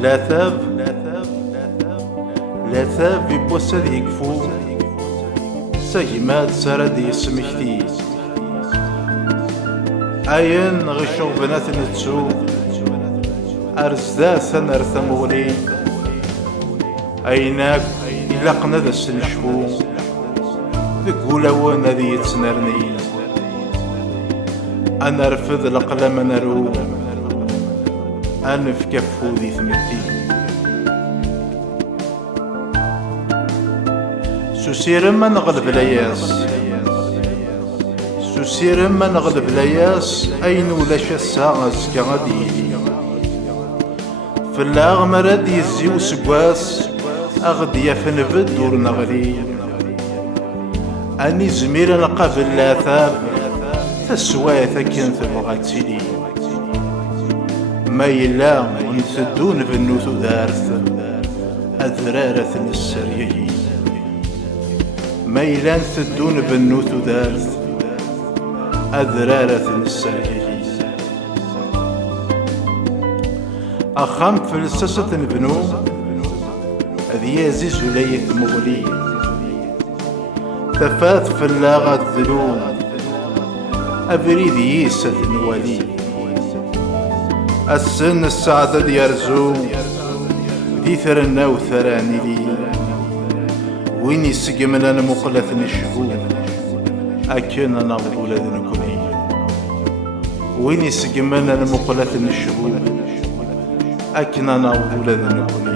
لا ثاب لا ثاب يبوسا يكفو سايمات سرد يسمكتي أين غشو بنات نتسو أرزدا سنرث مغلي أيناك إلا قناد السنشفو ذقولا وانا ذي يتسنرني أنا رفض الأقلام نرو أنا في كفو ذي ثمتي سوسير ما نغلب لياس سوسير ما نغلب لياس أين ولا شاسا أزكا غادي في الأغمر هاد يزي وسقواس أغدي فنبد ور نغلي أني زمير نقابل لا ثاب تسوايا كان تبغى تسيدي ما يلا ونسدون بالنوث دارث أذرارة السريي ما يلا نسدون بالنوث دارث أذرارة السريي أخام فلسسة نبنو أذي يزيز ولاية مغلي تفات في اللاغة الذلوم أبريد ييسة نوالي السن السعادة ديارزو دي ثرنا وثراني لي وين يسقمنا مقلة نشهو أكن أنا غدولة نكوني وين يسقمنا مقلة نشهو أكن أنا غدولة نكوني